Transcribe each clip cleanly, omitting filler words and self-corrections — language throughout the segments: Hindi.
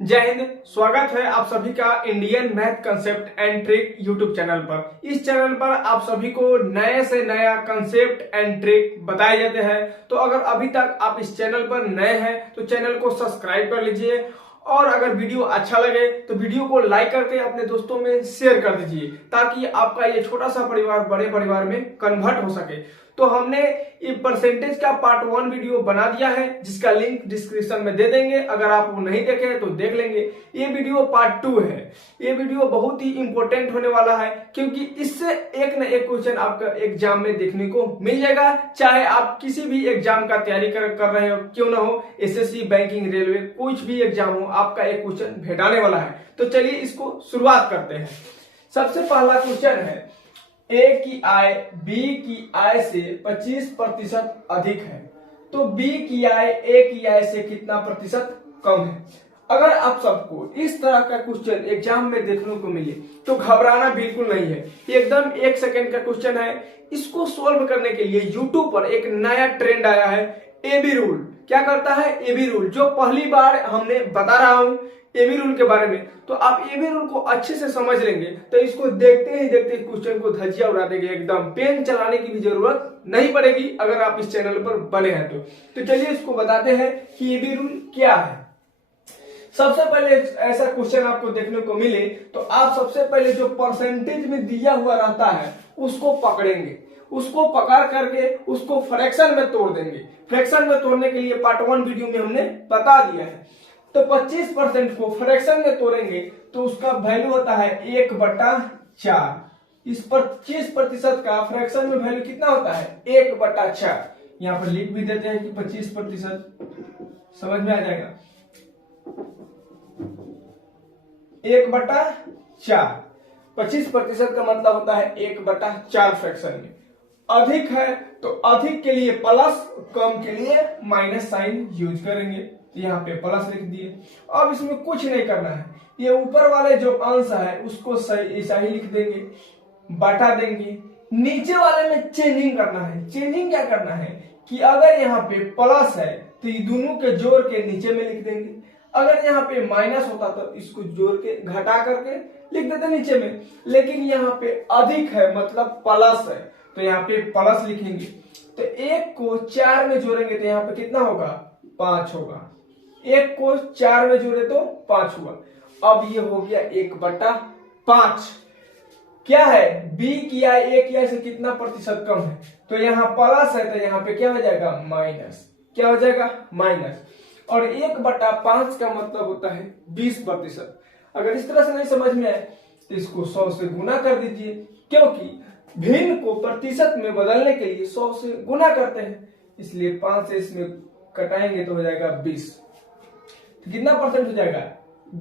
जय हिंद। स्वागत है आप सभी का Indian math concept and trick YouTube channel पर। इस चैनल पर आप सभी को नए से नया कंसेप्ट एंड ट्रिक बताए जाते हैं। तो अगर अभी तक आप इस चैनल पर नए हैं तो चैनल को सब्सक्राइब कर लीजिए और अगर वीडियो अच्छा लगे तो वीडियो को लाइक करके अपने दोस्तों में शेयर कर दीजिए ताकि आपका ये छोटा सा परिवार बड़े परिवार में कन्वर्ट हो सके। तो हमने ये परसेंटेज का पार्ट 1 वीडियो बना दिया है जिसका लिंक डिस्क्रिप्शन में दे देंगे। अगर आप वो नहीं देखे तो देख लेंगे। ये वीडियो पार्ट 2 है। ये वीडियो बहुत ही इंपॉर्टेंट होने वाला है क्योंकि इससे एक न एक क्वेश्चन आपका एग्जाम में देखने को मिल जाएगा। चाहे आप किसी भी एग्जाम का तैयारी कर रहे हो क्यों ना हो, एसएससी, बैंकिंग, रेलवे, कुछ भी एग्जाम हो, आपका एक क्वेश्चन भेटाने वाला है। तो चलिए इसको शुरुआत करते हैं। सबसे पहला क्वेश्चन है, ए की आय बी की आय से 25% अधिक है तो बी की आय ए की आय से कितना प्रतिशत कम है। अगर आप सबको इस तरह का क्वेश्चन एग्जाम में देखने को मिले तो घबराना बिल्कुल नहीं है। एकदम 1 सेकंड का क्वेश्चन है। इसको सोल्व करने के लिए यूट्यूब पर एक नया ट्रेंड आया है, एबी रूल। क्या करता है एबी रूल, जो पहली बार हमने बता रहा हूं एबी रूल के बारे में। तो आप एबी रूल को अच्छे से समझ लेंगे तो इसको देखते ही देखते क्वेश्चन को धज्जियां उड़ा देंगे। एकदम पेन चलाने की भी जरूरत नहीं पड़ेगी अगर आप इस चैनल पर बने हैं तो चलिए इसको बताते हैं कि एबी रूल क्या है। सबसे पहले ऐसा क्वेश्चन आपको देखने को मिले तो आप सबसे पहले जो परसेंटेज में दिया हुआ रहता है उसको पकड़ेंगे। उसको पकड़ करके उसको फ्रैक्शन में तोड़ देंगे। फ्रैक्शन में तोड़ने के लिए पार्ट 1 वीडियो में हमने बता दिया है। तो 25% को फ्रैक्शन में तोड़ेंगे तो उसका वैल्यू होता है 1/4। इस 25% का फ्रैक्शन में वैल्यू कितना होता है 1/4। यहां पर लिख भी देते हैं कि 25%, समझ में आ जाएगा। 1/4 25% का मतलब होता है 1/4 फ्रैक्शन में। अधिक है तो अधिक के लिए प्लस, कम के लिए माइनस साइन यूज करेंगे। यहाँ पे प्लस लिख दिए। अब इसमें कुछ नहीं करना है, ये ऊपर वाले जो अंश है उसको सही ऐसा ही लिख देंगे, बटा देंगे। नीचे वाले में चेंजिंग करना है। चेंजिंग क्या करना है कि अगर यहाँ पे प्लस है तो ये दोनों के जोड़ के नीचे में लिख देंगे। अगर यहाँ पे माइनस होता तो इसको जोड़ के घटा करके लिख देते नीचे में। लेकिन यहाँ पे अधिक है मतलब प्लस है तो यहाँ पे प्लस लिखेंगे। तो 1 को 4 में जोड़ेंगे तो यहाँ पे कितना होगा 5 होगा। 1 को 4 में जोड़े तो 5 हुआ। अब ये हो गया 1/5। क्या है बी की आय ए की आय से कितना प्रतिशत कम है तो यहाँ प्लस है तो यहाँ पे क्या हो जाएगा माइनस। क्या हो जाएगा माइनस। और 1/5 का मतलब होता है 20%। अगर इस तरह से नहीं समझ में आए तो इसको 100 से गुना कर दीजिए क्योंकि भिन्न को प्रतिशत में बदलने के लिए 100 से गुना करते हैं, इसलिए 5 से इसमें कटाएंगे तो हो जाएगा 20। तो कितना परसेंट हो जाएगा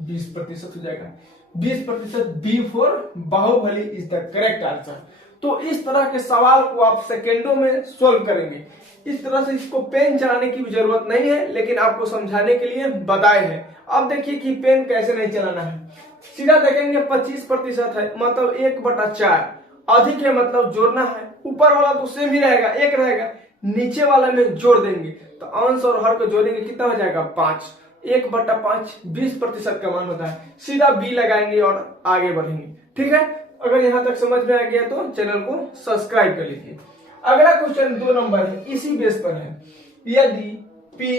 20% हो जाएगा। 20% B for Baahubali is the correct answer. तो इस तरह के सवाल को आप सेकेंडों में सोल्व करेंगे। इस तरह से इसको पेन चलाने की भी जरूरत नहीं है लेकिन आपको समझाने के लिए बताए हैं। अब देखिए कि पेन कैसे नहीं चलाना है। सीधा देखेंगे 25% है मतलब 1/4। अधिक है मतलब जोड़ना है। ऊपर वाला तो सेम ही रहेगा, 1 रहेगा। नीचे वाला में जोड़ देंगे तो अंश और हर को जोड़ेंगे कितना हो जाएगा 5। 1/5 20% का मान होता है। सीधा बी लगाएंगे और आगे बढ़ेंगे। ठीक है, अगर यहां तक समझ में आ गया तो चैनल को सब्सक्राइब कर लीजिए। अगला क्वेश्चन 2 नंबर है, इसी बेस पर है। यदि पी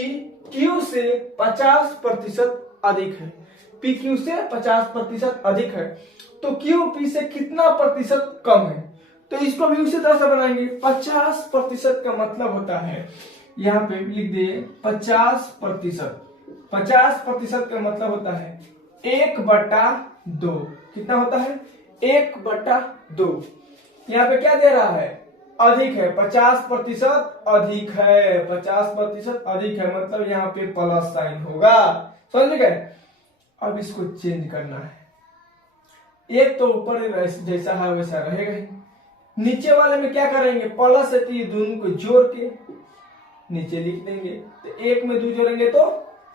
क्यू से 50% अधिक है, पी क्यू से 50% अधिक है तो क्यू पी से कितना प्रतिशत कम है। तो इसको भी उसी तरह से बनाएंगे। 50% का मतलब होता है, यहाँ पे लिख दे 50%। 50% का मतलब होता है 1/2। कितना होता है 1/2। यहाँ पे क्या दे रहा है अधिक है। 50% अधिक है। 50% अधिक है मतलब यहाँ पे प्लस साइन होगा। समझ गए। अब इसको चेंज करना है। एक तो ऊपर जैसा है वैसा रहेगा। नीचे वाले में क्या करेंगे प्लस है तो ये दोनों को जोड़ के नीचे लिख देंगे। तो 1 में 2 जोड़ेंगे तो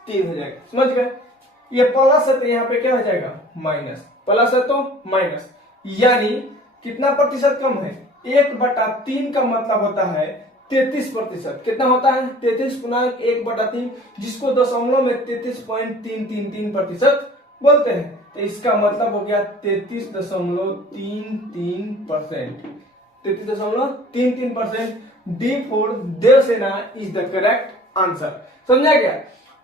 3 हो जाएगा। समझ गए। ये प्लस है तो यहाँ पे क्या हो जाएगा माइनस। प्लस है तो माइनस, यानी कितना प्रतिशत कम है 1/3 का मतलब होता है 33%। कितना होता है? 33×1/3, जिसको दशमलव में 33.333% बोलते हैं। तो इसका मतलब हो गया 33.33%। 33.33%। D for Devasena is the correct answer. समझा गया?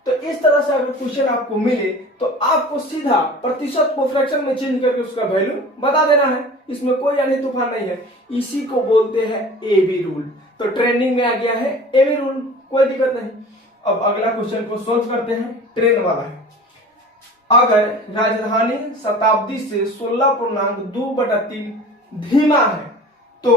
तो इस तरह से अगर क्वेश्चन आपको मिले तो आपको सीधा प्रतिशत को फ्रैक्शन में चेंज करके उसका वैल्यू बता देना है। इसमें कोई यानी तूफान नहीं है। इसी को बोलते हैं एबी रूल। तो ट्रेंडिंग में आ गया है एबी रूल, कोई दिक्कत नहीं। अब अगला क्वेश्चन को सोल्व करते हैं, ट्रेन वाला है। अगर राजधानी शताब्दी से 16.2/3 धीमा है तो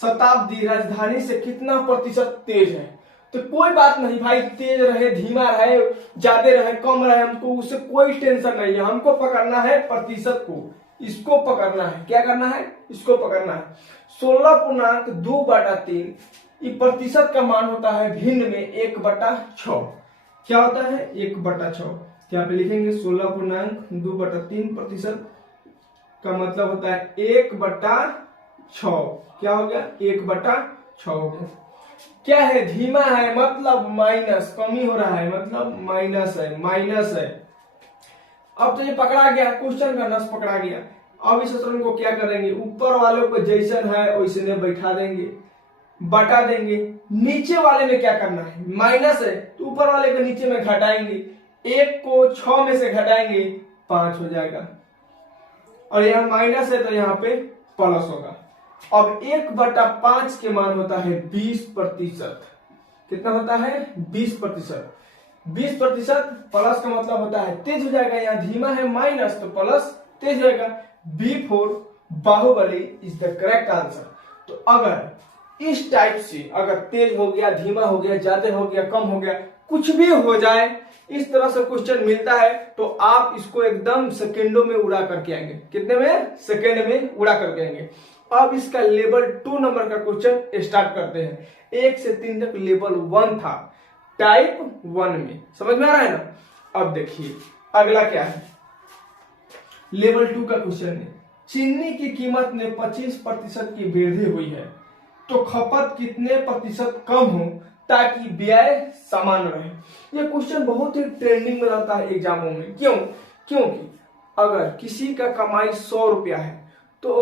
शताब्दी राजधानी से कितना प्रतिशत तेज है? तो कोई बात नहीं भाई, तेज रहे, धीमा रहे, ज्यादा रहे, कम रहे, हमको उससे कोई टेंशन नहीं है। हमको पकड़ना है प्रतिशत को, इसको पकड़ना है। क्या करना है? इसको पकड़ना है। 16.2/3 ये प्रतिशत का मान होता है भिन्न में 1/6। क्या होता है? 1/6। यहाँ पे लिखेंगे 16.2/3 प्रतिशत का मतलब होता है 1/6। क्या हो गया? 1/6 हो गया। क्या है? धीमा है मतलब माइनस, कमी हो रहा है मतलब माइनस है, माइनस है। अब तो ये पकड़ा गया, क्वेश्चन का नस पकड़ा गया। अब इस सूत्र को क्या करेंगे? ऊपर वालों को जैसन है वैसे बैठा देंगे, बटा देंगे। नीचे वाले में क्या करना है? माइनस है तो ऊपर वाले को नीचे में घटाएंगे। 1 को 6 में से घटाएंगे 5 हो जाएगा, और यहाँ माइनस है तो यहाँ पे प्लस होगा। अब 1/5 के मान होता है 20%। कितना होता है? 20%। 20% प्लस का मतलब होता है तेज हो जाएगा। यहाँ धीमा है माइनस तो प्लस तेज होगा। B for Baahubali is the correct answer. तो अगर इस टाइप से अगर तेज हो गया, धीमा हो गया, ज्यादा हो गया, कम हो गया, कुछ भी हो जाए, इस तरह से क्वेश्चन मिलता है तो आप इसको एकदम सेकेंडों में उड़ा करके आएंगे। कितने में? सेकेंड में उड़ा करके आएंगे। अब इसका लेवल 2 नंबर का क्वेश्चन स्टार्ट करते हैं। 1 से 3 तक लेवल 1 था टाइप 1 में। समझ में आ रहा है ना? अब देखिए अगला क्या है, लेवल 2 का क्वेश्चन है। चीनी की कीमत में 25% की वृद्धि हुई है तो खपत कितने प्रतिशत कम हो ताकि व्यय समान रहे? यह क्वेश्चन बहुत ही ट्रेंडिंग में रहता है एग्जामों में। क्यों? क्योंकि अगर किसी का कमाई 100 रुपया है तो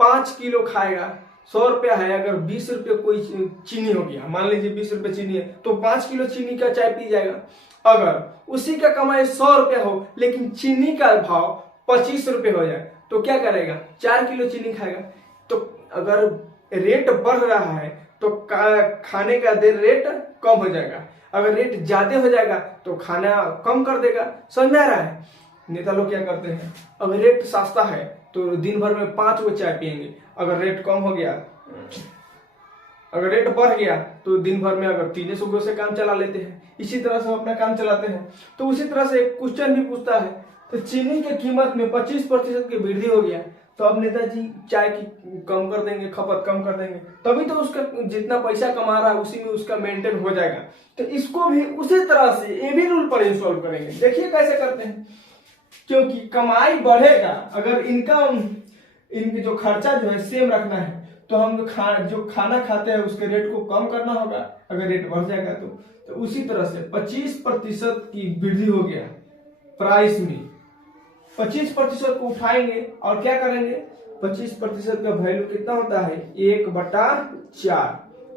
5 किलो खाएगा। 100 रुपया है, अगर 20 रुपये कोई चीनी हो गया, मान लीजिए 20 रुपये चीनी है तो 5 किलो चीनी का चाय पी जाएगा। अगर उसी का कमाई 100 रुपया हो लेकिन चीनी का भाव 25 रुपये हो जाए तो क्या करेगा? 4 किलो चीनी खाएगा। तो अगर रेट बढ़ रहा है तो खाने का देर रेट कम हो जाएगा, अगर रेट ज्यादा हो जाएगा तो खाना कम कर देगा। समझ में आ रहा है? नेता लोग क्या करते हैं, अगर रेट सस्ता है तो दिन भर में 5 गो चाय पियेंगे, अगर रेट कम हो गया, अगर रेट बढ़ गया तो दिन भर में अगर 300 गो से काम चला लेते हैं। इसी तरह से अपना काम चलाते हैं। तो उसी तरह से एक क्वेश्चन भी पूछता है, तो चीनी की कीमत में 25% की वृद्धि हो गया तो अब नेताजी चाय की कम कर देंगे, खपत कम कर देंगे, तभी तो उसका जितना पैसा कमा रहा है उसी में उसका मेंटेन हो जाएगा। तो इसको भी उसी तरह से एबी रूल पर ही सॉल्व करेंगे। देखिए कैसे करते हैं। क्योंकि कमाई बढ़ेगा, अगर इनकम, इनकी जो खर्चा जो है सेम रखना है तो हम जो खाना खाते हैं उसके रेट को कम करना होगा, अगर रेट बढ़ जाएगा तो उसी तरह से 25% की वृद्धि हो गया प्राइस में, 25% को उठाएंगे और क्या करेंगे? 25% का वैल्यू कितना होता है? 1/4।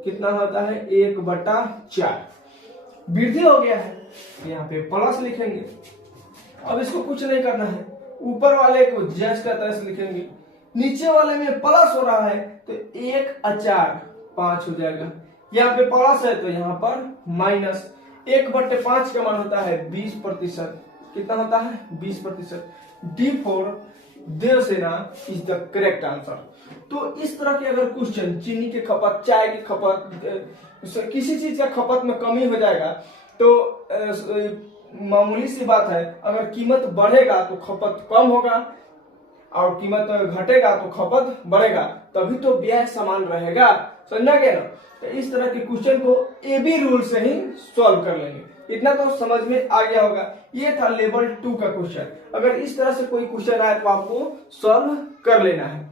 कितना होता है? 1/4। वृद्धि हो गया है, यहाँ पे प्लस लिखेंगे। अब इसको कुछ नहीं करना है, ऊपर वाले को जैस का तैस लिखेंगे, नीचे वाले में प्लस हो रहा है तो 1/5 हो जाएगा। यहाँ पे प्लस है तो यहाँ पर माइनस। 1/5 का मान होता है 20%। कितना होता है? 20%। D for Devasena is the correct answer. तो इस तरह के अगर क्वेश्चन, चीनी की खपत, चाय की खपत, किसी चीज का खपत में कमी हो जाएगा तो मामूली सी बात है, अगर कीमत बढ़ेगा तो खपत कम होगा और कीमत घटेगा तो खपत बढ़ेगा, तभी तो व्यय समान रहेगा। समझा गया ना? तो इस तरह के क्वेश्चन को एबी रूल से ही सॉल्व कर लेंगे। इतना तो समझ में आ गया होगा। ये था लेवल 2 का क्वेश्चन। अगर इस तरह से कोई क्वेश्चन आए तो आपको सॉल्व कर लेना है।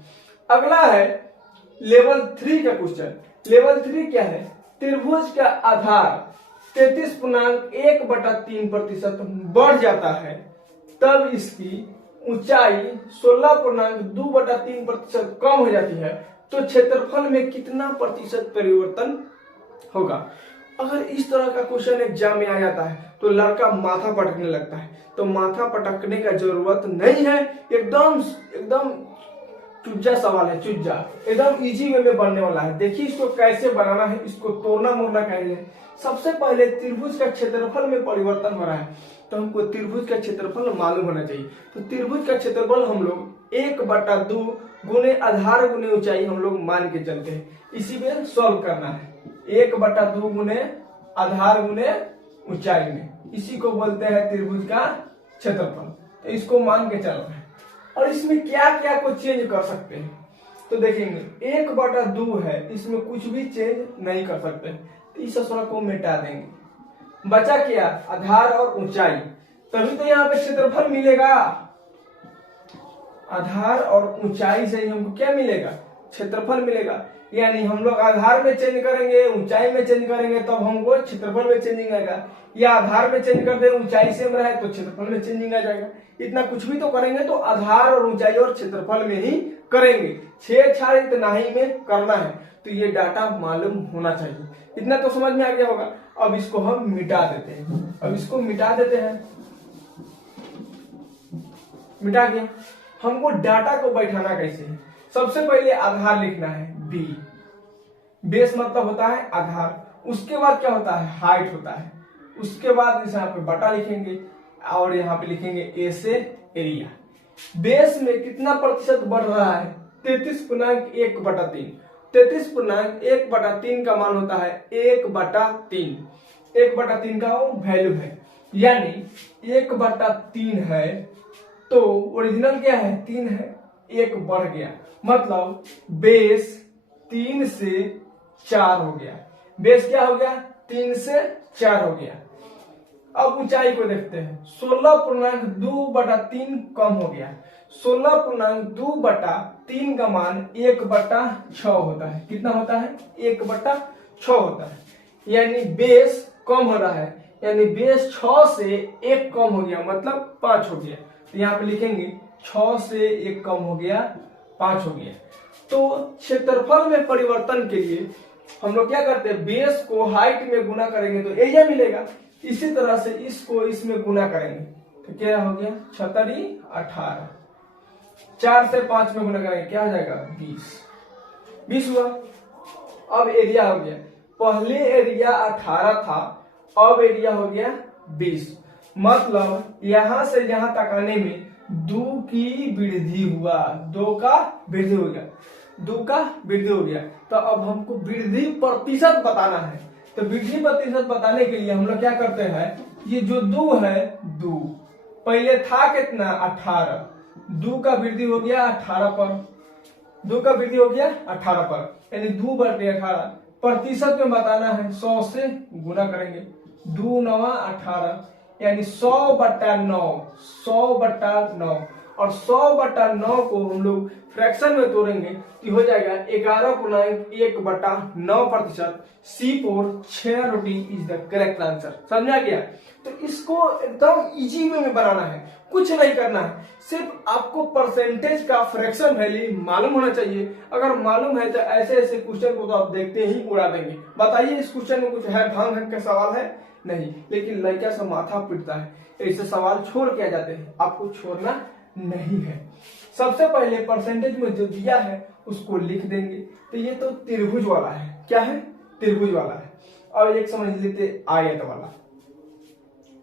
अगला है लेवल 3 का क्वेश्चन। लेवल 3 क्या है? त्रिभुज का आधार 33.1/3% बढ़ जाता है, तब इसकी ऊंचाई 16.2/3% कम हो जाती है, तो क्षेत्रफल में कितना प्रतिशत परिवर्तन होगा। अगर इस तरह का क्वेश्चन एग्जाम में आ जाता है तो लड़का माथा पटकने लगता है, तो माथा पटकने का जरूरत नहीं है, एकदम एकदम चुज्जा सवाल है, चुज्जा एकदम इजी वे में बनने वाला है। देखिए इसको कैसे बनाना है, इसको तोड़ना मोड़ना कैसे है। सबसे पहले त्रिभुज का क्षेत्रफल में परिवर्तन हो रहा है, तो हमको त्रिभुज का क्षेत्रफल मालूम होना चाहिए। तो त्रिभुज का क्षेत्रफल हम लोग 1/2 गुने आधार गुने ऊंचाई हम लोग मान के चलते हैं, इसी में सॉल्व करना है। 1/2 गुने आधार गुने ऊंचाई में, इसी को बोलते हैं त्रिभुज का क्षेत्रफल। तो इसको मान के चलना है, और इसमें क्या क्या कुछ चेंज कर सकते हैं तो देखेंगे 1/2 है, इसमें कुछ भी चेंज नहीं कर सकते, तो इस असर को मिटा देंगे। बचा क्या, आधार और ऊंचाई, तभी तो यहाँ पे क्षेत्रफल मिलेगा। आधार और ऊंचाई से ही हमको क्या मिलेगा, क्षेत्रफल मिलेगा। यानी हम लोग आधार में चेंज करेंगे, ऊंचाई में चेंज करेंगे, तब हमको क्षेत्रफल में चेंजिंग आएगा, या आधार में चेंज कर दे ऊंचाई सेम रहे तो क्षेत्रफल में चेंजिंग आ जाएगा। इतना कुछ भी तो करेंगे तो आधार और ऊंचाई और क्षेत्रफल में ही करेंगे, छेड़छाड़ इतना ही में करना है। तो ये डाटा मालूम होना चाहिए, इतना तो समझ में आ गया होगा। अब इसको हम मिटा देते हैं, अब इसको मिटा देते हैं, मिटा गया। हमको डाटा को बैठाना कैसे है, सबसे पहले आधार लिखना है बी, बेस मतलब होता है आधार, उसके बाद क्या होता है, हाइट होता है, उसके बाद यहाँ पे बटा लिखेंगे और यहाँ पे लिखेंगे ए से एरिया। बेस में कितना प्रतिशत बढ़ रहा है, 33.1/3। 33.1/3 का मान होता है 1/3, 1/3 का वो वैल्यू है, यानी 1/3 है तो ओरिजिनल क्या है, 3 है, 1 बढ़ गया, मतलब बेस 3 से 4 हो गया। बेस क्या हो गया, 3 से 4 हो गया। अब ऊंचाई को देखते हैं, 16.2/3 कम हो गया। 16.2/3 का मान 1/6 होता है। कितना होता है, 1/6 होता है, यानी बेस कम हो रहा है, यानी बेस 6 से 1 कम हो गया, मतलब 5 हो गया। तो यहाँ पे लिखेंगे 6 से 1 कम हो गया, 5 हो गया। तो क्षेत्रफल में परिवर्तन के लिए हम लोग क्या करते हैं, बेस को हाइट में गुना करेंगे तो एरिया मिलेगा, इसी तरह से इसको इसमें गुना करेंगे तो क्या हो गया, 36 18, 4 से 5 में गुना करेंगे क्या हो जाएगा, 20 हुआ। अब एरिया हो गया, पहले एरिया 18 था, अब एरिया हो गया 20, मतलब यहां से यहां तक आने में 2 की वृद्धि हुआ, 2 का वृद्धि हो गया, 2 का वृद्धि हो गया। तो अब हमको वृद्धि प्रतिशत बताना है, तो वृद्धि प्रतिशत बताने के लिए हम लोग क्या करते हैं, ये जो 2 है, 2 पहले था कितना 18, 2 का वृद्धि हो गया 18 पर, 2 का वृद्धि हो गया 18 पर, यानी 2 बढ़ 18। प्रतिशत में बताना है, 100 से गुना करेंगे, 2 9 18, यानी 100/9, 100/9, और 100/9 को हम लोग फ्रैक्शन में तोड़ेंगे तो हो जाएगा 11.1/9%। C4 6 roti is the correct answer. समझा गया। तो इसको एकदम इजी वे में बनाना है, कुछ नहीं करना है, सिर्फ आपको परसेंटेज का फ्रैक्शन वैल्यू मालूम होना चाहिए। अगर मालूम है तो ऐसे ऐसे क्वेश्चन को तो आप देखते ही उड़ा देंगे। बताइए इस क्वेश्चन में कुछ है, ढंग ढंग का सवाल है नहीं, लेकिन लड़का से माथा पिटता है, ऐसे सवाल छोड़ के आ जाते हैं, आपको छोड़ना नहीं है। सबसे पहले परसेंटेज में जो दिया है उसको लिख देंगे। तो ये तो त्रिभुज वाला है, क्या है, त्रिभुज वाला है। और एक समझ लेते आयत वाला।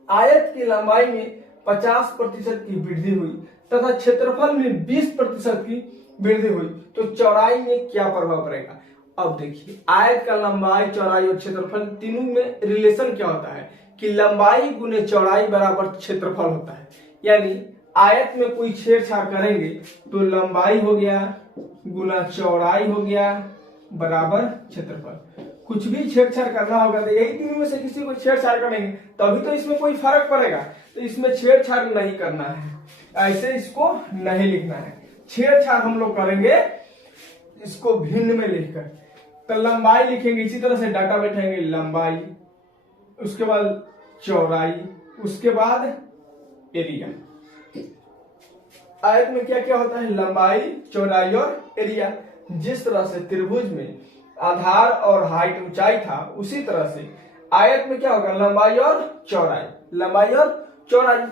आयत की लंबाई में 50% की वृद्धि हुई तथा क्षेत्रफल में 20% की वृद्धि हुई, तो चौड़ाई में क्या प्रभाव पड़ेगा। अब देखिए, आयत का लंबाई, चौड़ाई और क्षेत्रफल तीनों में रिलेशन क्या होता है कि लंबाई गुने चौड़ाई बराबर क्षेत्रफल होता है। यानी आयत में कोई छेड़छाड़ करेंगे तो लंबाई हो गया गुना चौड़ाई हो गया बराबर क्षेत्रफल। कुछ भी छेड़छाड़ करना होगा तो यही तीनों में से किसी को छेड़छाड़ करेंगे तभी तो इसमें कोई फर्क पड़ेगा। तो इसमें छेड़छाड़ नहीं करना है, ऐसे इसको नहीं लिखना है। छेड़छाड़ हम लोग करेंगे इसको भिन्न में लिखकर, तो लंबाई लिखेंगे इसी तरह से, डाटा बैठाएंगे लंबाई, उसके बाद चौड़ाई, उसके बाद एरिया। आयत में क्या क्या होता है, लंबाई, चौड़ाई और एरिया। जिस तरह से त्रिभुज में आधार और हाइट ऊंचाई था, उसी तरह से आयत में क्या होगा, लंबाई और चौड़ाई, लंबाई और चौड़ाई।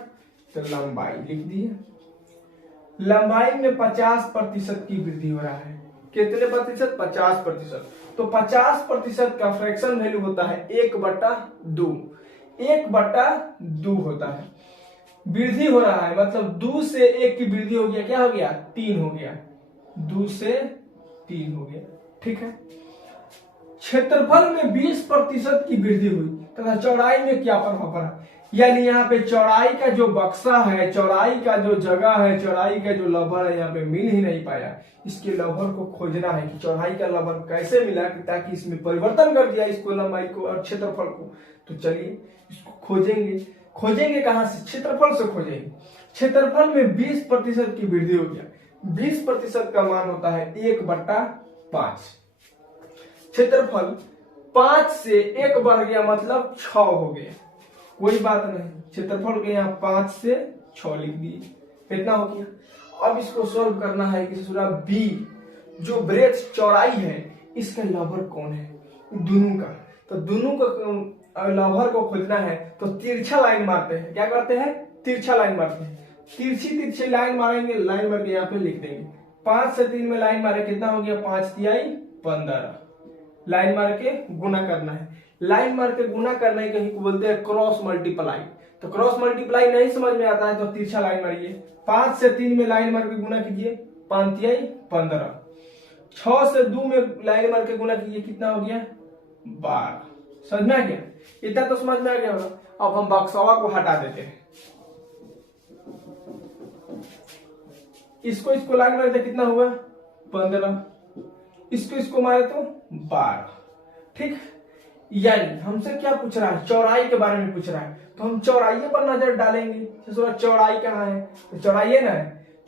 तो लंबाई लिख दिए, लंबाई में 50% की वृद्धि हो रहा है। कितने प्रतिशत, 50%। तो 50% का फ्रैक्शन वैल्यू होता है 1/2, 1/2 होता है। वृद्धि हो रहा है मतलब 2 से 1 की वृद्धि हो गया, क्या हो गया, 3 हो गया, 2 से 3 हो गया, ठीक है। क्षेत्रफल में 20% की वृद्धि हुई तथा चौड़ाई में क्या प्रभाव पड़ा, यानी यहाँ पे चौड़ाई का जो बक्सा है, चौड़ाई का जो जगह है, चौड़ाई का जो लंबर है, यहाँ पे मिल ही नहीं पाया। इसके लंबर को खोजना है कि चौड़ाई का लंबर कैसे मिला, ताकि इसमें परिवर्तन कर दिया इसको, लंबाई को और क्षेत्रफल को। तो चलिए इसको खोजेंगे। खोजेंगे कहां से, क्षेत्रफल से खोजेंगे। क्षेत्रफल में 20% की वृद्धि हो गया। 20% का मान होता है 1/5। क्षेत्रफल 5 से 1 बढ़ गया मतलब 6 हो गया, कोई बात नहीं। क्षेत्रफल के यहाँ 5 से 6 लिख दिए, इतना हो गया। अब इसको सॉल्व करना है कि सूरा बी जो ब्रेथ चौड़ाई है, इसका लंबर कौन है, दोनों का। तो दोनों का लंबर को खोजना है तो तिरछा लाइन मारते हैं। क्या करते हैं, तिरछा लाइन मारते हैं। तिरछी लाइन मारेंगे, लाइन मार के यहाँ पे लिख देंगे। 5 से 3 में लाइन मारे, कितना हो गया, 5 तिहाई 15। लाइन मार के गुना करना है, लाइन मार के गुना करना है, कहीं को बोलते हैं क्रॉस मल्टीप्लाई। तो क्रॉस मल्टीप्लाई नहीं समझ में आता है तो तिरछा लाइन मारिए। 5 से 3 में लाइन मार के गुना कीजिए, 5 तिहाई 15। 6 से 2 में लाइन मार के गुना कीजिए, कितना हो गया, 12। समझ में आ गया, इतना तो समझ में आ गया होगा। अब हम बक्सवा को हटा देते हैं, इसको लाइन मारते कितना हुआ, 15। इसको मारे तो 12, ठीक। यानी हमसे क्या पूछ रहा है, चौड़ाई के बारे में पूछ रहा है, तो हम चौड़ाई पर नजर डालेंगे। तो चौड़ाई कहाँ है, तो चौड़ाई है ना,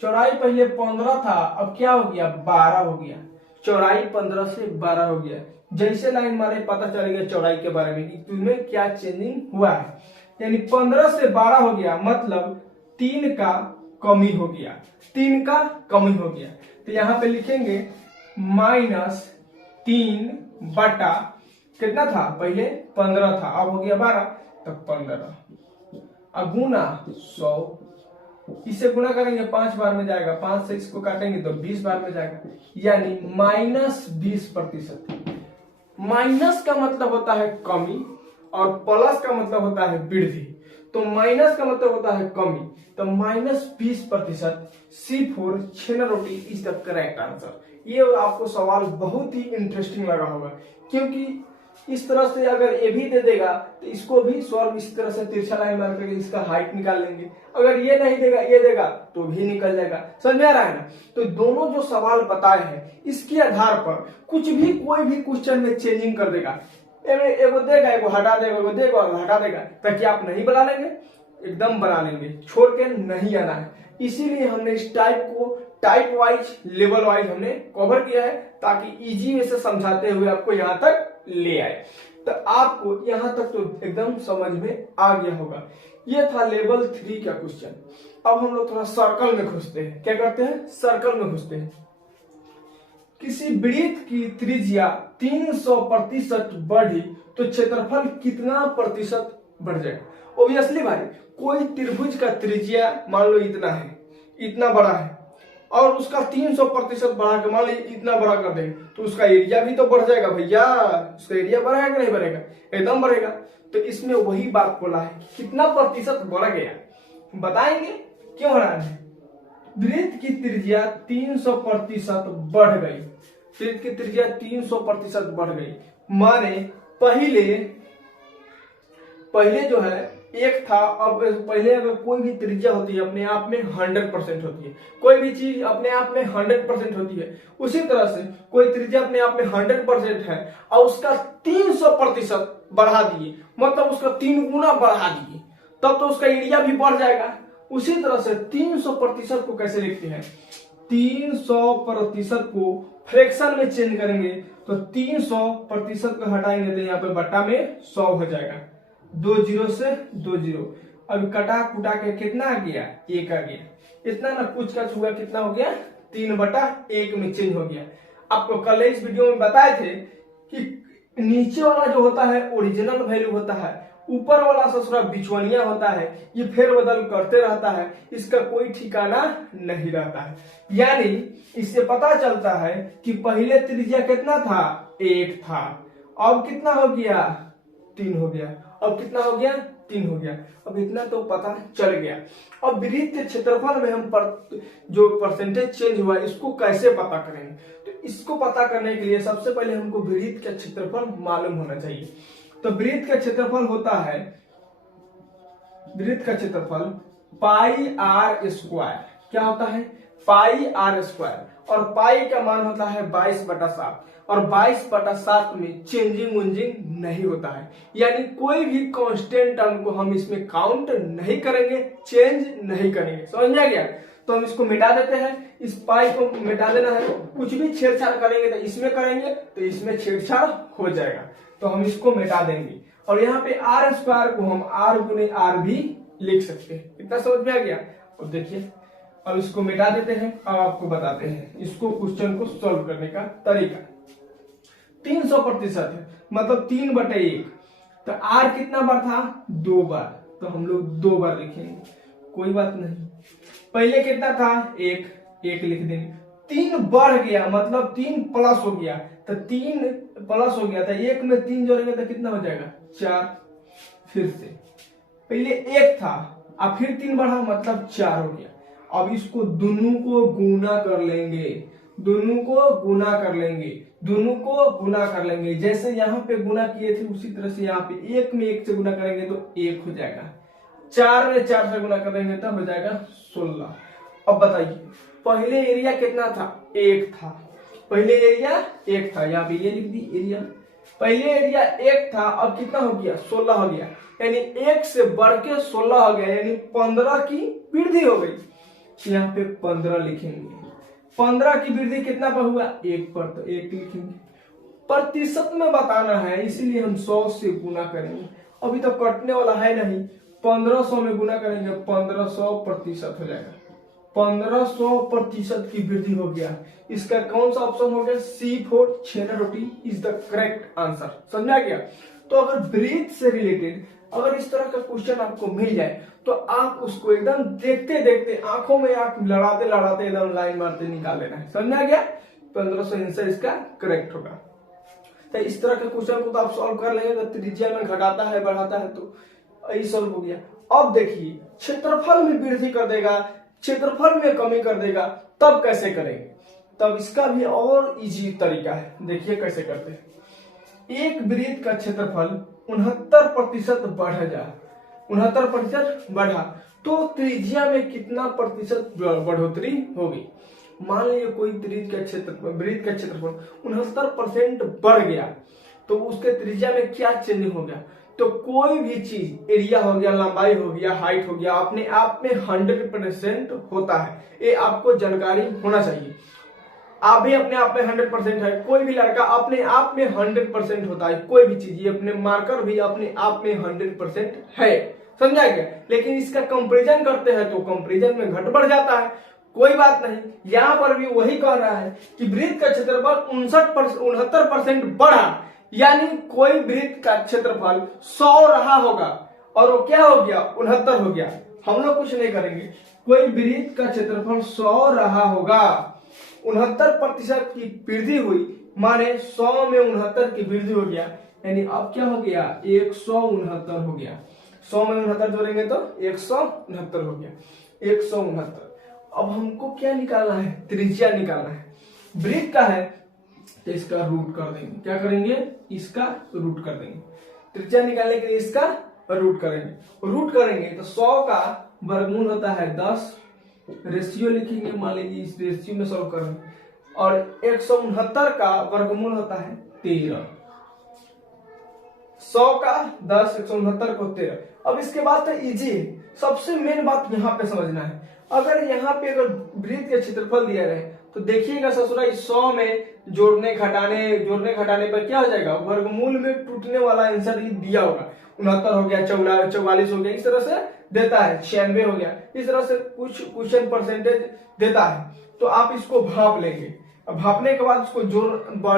चौड़ाई पहले 15 था, अब क्या हो गया, 12 हो गया। चौड़ाई 15 से 12 हो गया। जैसे लाइन मारे पता चलेगा चौड़ाई के बारे में कि तुम्हें क्या चेंजिंग हुआ है। यानी 15 से 12 हो गया मतलब 3 का कमी हो गया, 3 का कमी हो गया। तो यहाँ पे लिखेंगे -3 बटा कितना था, पहले 15 था, अब हो गया 12, तो 15। अब गुना 100, इससे गुना करेंगे 5 बार में जाएगा, 5 से इसको काटेंगे तो 20 बार में जाएगा, यानी -20%। माइनस का मतलब होता है कमी और प्लस का मतलब होता है वृद्धि। तो माइनस का मतलब होता है कमी, तो -20%। C4 chhena roti is the correct answer. ये आपको सवाल बहुत ही इंटरेस्टिंग लगा होगा, क्योंकि इस तरह से अगर ये भी दे देगा तो इसको भी सॉल्व इस तरह से तिरछा लाइन मार करके इसका हाइट निकाल लेंगे। अगर ये नहीं देगा, ये देगा तो भी निकल जाएगा। समझ में आ रहा है ना। तो दोनों जो सवाल बताए हैं, इसके आधार पर कुछ भी कोई भी क्वेश्चन में चेंजिंग कर देगा। एगो देगा, एगो हटा देगा, एगो देगा और हटा देगा, ताकि आप नहीं बना लेंगे, एकदम बना लेंगे, छोड़ के नहीं आना है। इसीलिए हमने इस टाइप को टाइप वाइज, लेवल वाइज हमने कवर किया है, ताकि इजी वे से समझाते हुए आपको यहाँ तक ले आए। तो आपको यहाँ तक तो एकदम समझ में आ गया होगा। ये था लेवल 3 का क्वेश्चन। अब हम लोग थोड़ा सर्कल में घुसते हैं। क्या करते हैं, सर्कल में घुसते हैं। किसी वृत्त की त्रिज्या 300% बढ़ी तो क्षेत्रफल कितना प्रतिशत बढ़ जाएगा। ओब्वियसली भाई, कोई त्रिभुज का त्रिज्या मान लो इतना है, इतना बड़ा है, और उसका 300% बढ़ा के मान लो इतना बड़ा कर देंगे, तो उसका एरिया भी तो बढ़ जाएगा भैया। उसका एरिया बढ़ेगा कि नहीं बढ़ेगा, एकदम बढ़ेगा। तो इसमें वही बात बोला है कि कितना प्रतिशत बढ़ गया, बताएंगे क्यों बढ़ा है। वृत्त की त्रिज्या 300% बढ़ गई, वृत्त की त्रिज्या 300% बढ़ गई, माने पहले जो है एक था, अब पहले अगर कोई भी त्रिज्या होती है अपने आप में 100% होती है, कोई भी चीज अपने आप में 100% होती है, उसी तरह से कोई त्रिज्या अपने आप में 100% है और उसका 300% बढ़ा दिए, मतलब उसका 3 गुना बढ़ा दिए, तब तो उसका एरिया भी बढ़ जाएगा। उसी तरह से 300% को कैसे लिखते हैं, 300% को फ्रैक्शन में चेंज करेंगे तो 300% को हटाएंगे तो यहाँ पे बट्टा में 100 हो जाएगा। 2 0 से 2 0। अब कटा कुटा के कितना आ गया? 1 आ गया। इतना ना कुछ का छुआ कितना हो गया? 3/1 में चेंज हो गया। आपको कल इस वीडियो में बताए थे कि नीचे वाला जो होता है ओरिजिनल वैल्यू होता है, ऊपर वाला ससुरा बिचवनिया होता है, ये फेरबदल करते रहता है, इसका कोई ठिकाना नहीं रहता है। यानी इससे पता चलता है कि पहले त्रिज्या कितना था? 1 था, अब कितना हो गया? 3 हो गया। अब कितना हो गया? 3 हो गया। अब इतना तो पता चल गया। अब वृत्त के क्षेत्रफल में हम जो परसेंटेज चेंज हुआ इसको कैसे पता करेंगे? तो इसको पता करने के लिए सबसे पहले हमको वृत्त का क्षेत्रफल मालूम होना चाहिए। तो वृत्त का क्षेत्रफल होता है, वृत्त का क्षेत्रफल पाई आर स्क्वायर। क्या होता है? पाई आर स्क्वायर। और पाई का मान होता है 22/7 और 22/7 में चेंजिंग वेंजिंग नहीं होता है। यानी कोई भी कांस्टेंट टर्म को हम इसमें काउंट नहीं करेंगे, चेंज नहीं करेंगे। समझ में आ गया? तो हम इसको मिटा देते हैं। इस पाई को मिटा देना है। कुछ भी छेड़छाड़ करेंगे तो इसमें करेंगे तो इसमें छेड़छाड़ हो जाएगा, तो हम इसको मिटा देंगे। और यहाँ पे आर स्क्वायर को हम आर गुने आर भी लिख सकते हैं। इतना समझ में आ गया? अब देखिए, अब इसको मिटा देते हैं। अब आपको बताते हैं इसको क्वेश्चन को सॉल्व करने का तरीका। 300% है, मतलब 3/1। तो आर कितना बार था? 2 बार, तो हम लोग 2 बार लिखेंगे, कोई बात नहीं। पहले कितना था? 1 लिख देंगे। 3 बढ़ गया मतलब 3 प्लस हो गया, तो 3 प्लस हो गया था। 1 में 3 जोड़ेंगे तो कितना हो जाएगा? 4। फिर से पहले 1 था, अब फिर 3 बढ़ा मतलब 4 हो गया। अब इसको दोनों को गुना कर लेंगे, दोनों को गुना कर लेंगे, दोनों को गुना कर लेंगे। जैसे यहाँ पे गुना किए थे उसी तरह से यहाँ पे 1 में 1 से गुना करेंगे तो 1 हो जाएगा। 4 में 4 से गुना करेंगे तो हो जाएगा 16। अब बताइए पहले एरिया कितना था? 1 था। पहले एरिया 1 था, यहाँ पे ये लिख दी एरिया। पहले एरिया 1 था, अब कितना हो गया? 16 हो गया। यानी 1 से बढ़ के 16 हो गया, यानी 15 की वृद्धि हो गई। यहाँ पे 15 लिखेंगे। 15 की वृद्धि कितना पर हुआ? 1 पर, तो 1 लिखेंगे। प्रतिशत में बताना है इसीलिए हम 100 से गुना करेंगे। अभी तो कटने वाला है नहीं। 1500 में गुना करेंगे 1500% हो जाएगा। 1500% की वृद्धि हो गया। इसका कौन सा ऑप्शन हो गया? C4 chhena roti is the correct answer. समझा गया? तो अगर वृत्त से रिलेटेड अगर इस तरह का क्वेश्चन आपको मिल जाए तो आप उसको एकदम देखते देखते आंखों में आंख लड़ाते लड़ाते एकदम लाइन मारते निकाल लेना है। समझा गया? 1500 आंसर इसका करेक्ट होगा। तो इस तरह के क्वेश्चन को तो आप सॉल्व कर लेंगे। तो त्रिज्या में घटाता है बढ़ाता है तो यही सॉल्व हो गया। अब देखिए क्षेत्रफल में वृद्धि कर देगा, क्षेत्रफल में कमी कर देगा, तब कैसे करेंगे? तब इसका भी और इजी तरीका है। देखिए कैसे करते हैं। एक वृत्त का क्षेत्रफल 69% बढ़ जाए, 69% बढ़ा तो त्रिज्या में कितना प्रतिशत बढ़ोतरी होगी? मान लीजिए कोई वृत्त का क्षेत्रफल 69% बढ़ गया तो उसके त्रिज्या में क्या चेंज हो गया? तो कोई भी चीज, एरिया हो गया, लंबाई हो गया, हाइट हो गया, अपने आप में 100% होता है। ये आपको जानकारी होना चाहिए। आप भी अपने आप में 100% है, कोई भी लड़का अपने आप में 100% होता है। कोई भी चीज, ये अपने मार्कर भी अपने आप में 100% है। समझा गया? लेकिन इसका कंपैरिजन करते हैं तो कंपैरिजन में घट बढ़ जाता है। कोई बात नहीं, यहाँ पर भी वही कह रहा है कि वृत्त का क्षेत्रफल 69% बढ़ा, यानी कोई वृत्त का क्षेत्रफल 100 रहा होगा और वो क्या हो गया? 69 हो गया। हम लोग कुछ नहीं करेंगे। कोई वृत्त का क्षेत्रफल 100 रहा होगा, 69% की वृद्धि हुई, माने 100 में 69 की वृद्धि हो गया, यानी अब क्या हो गया? 169 हो गया। 100 में 69 जोड़ेंगे तो 169 हो गया। 169। अब हमको क्या निकालना है? त्रिज्या निकालना है। वृत्त का है तो इसका रूट कर देंगे। क्या करेंगे? इसका रूट कर देंगे। त्रिज्या निकालने के लिए इसका रूट करेंगे। रूट करेंगे तो 100 का वर्गमूल होता है 10। रेशियो लिखेंगे, मान लीजिए इस रेशियो में सॉल्व करेंगे। और 169 का वर्गमूल होता है 13। 100 का 10, 169 को 13। अब इसके बाद तो इजी है। सबसे मेन बात यहाँ पे समझना है, अगर यहाँ पे अगर वृत्त के क्षेत्रफल दिया रहे तो देखिएगा ससुरा, इस 100 में जोड़ने घटाने पर क्या हो जाएगा, वर्गमूल में टूटने वाला आंसर ये दिया होगा। 69 हो गया, 44 हो गया, इस तरह से देता है, 96 हो गया, इस तरह से कुछ क्वेश्चन परसेंटेज देता है। तो आप इसको भाप लेंगे, अब भापने के बाद उसको जोड़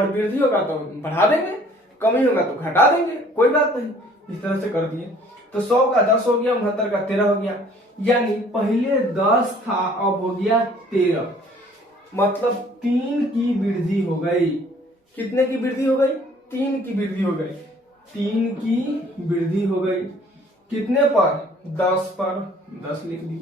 वृद्धि होगा तो बढ़ा देंगे, कमी होगा तो घटा देंगे, कोई बात नहीं। इस तरह से कर दिए तो 100 का 10 हो गया, 69 का 13 हो गया, यानी पहले 10 था अब हो गया 13, मतलब 3 की वृद्धि हो गई। कितने की वृद्धि हो गई, 3 की वृद्धि हो गई, 3 की वृद्धि हो गई। कितने पर, 10 पर, 10 लिख दी।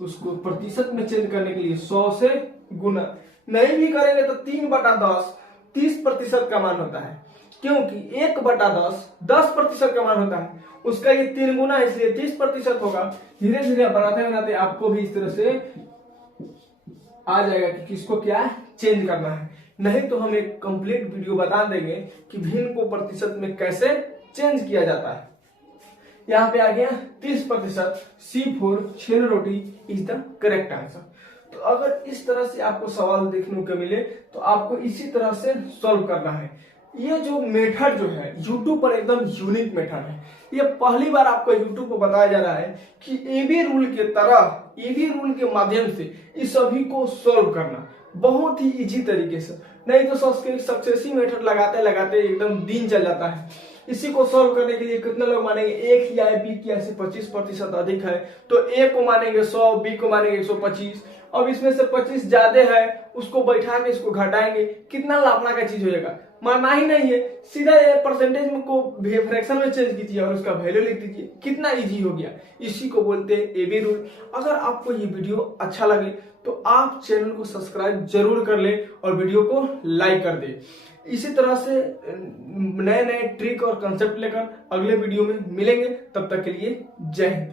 उसको प्रतिशत में चेंज करने के लिए 100 से गुना नहीं भी करेंगे तो 3/10 30% का मान होता है, क्योंकि 1/10 10% का मान होता है, उसका ये 3 गुना इसलिए 30% होगा। धीरे धीरे बनाते आपको भी इस तरह से आ जाएगा कि किसको क्या चेंज करना है। नहीं तो हम एक कंप्लीट वीडियो बता देंगे कि भिन्न को प्रतिशत में कैसे चेंज किया जाता है। यहाँ पे आ गया 30%, C4 Chhel roti is the correct answer. तो अगर इस तरह से आपको सवाल देखने को मिले तो आपको इसी तरह से सॉल्व करना है। ये जो मेथड जो है YouTube पर एकदम यूनिक मेथड है, ये पहली बार आपको YouTube पर बताया जा रहा है कि AB रूल के तरह, AB रूल के माध्यम से इस सभी को सॉल्व करना बहुत ही इजी तरीके से। नहीं तो सक्सेसिव मेथड लगाते लगाते एकदम दिन चल जाता है। इसी को सॉल्व करने के लिए कितने लोग मानेंगे, एक ही बी की ऐसे 25% अधिक है तो ए को मानेंगे 100, बी को मानेंगे 125। अब इसमें से 25 ज्यादा है, उसको बैठा के इसको घटाएंगे, कितना लापना का चीज हो जाएगा, मानना ही नहीं है। सीधा ये परसेंटेज में को फ्रैक्शन में चेंज कीजिए और उसका वैल्यू लिख दीजिए, कितना इजी हो गया। इसी को बोलते हैं एबी रूल। अगर आपको ये वीडियो अच्छा लगे तो आप चैनल को सब्सक्राइब जरूर कर ले और वीडियो को लाइक कर दे। इसी तरह से नए नए ट्रिक और कंसेप्ट लेकर अगले वीडियो में मिलेंगे, तब तक के लिए जय हिंद।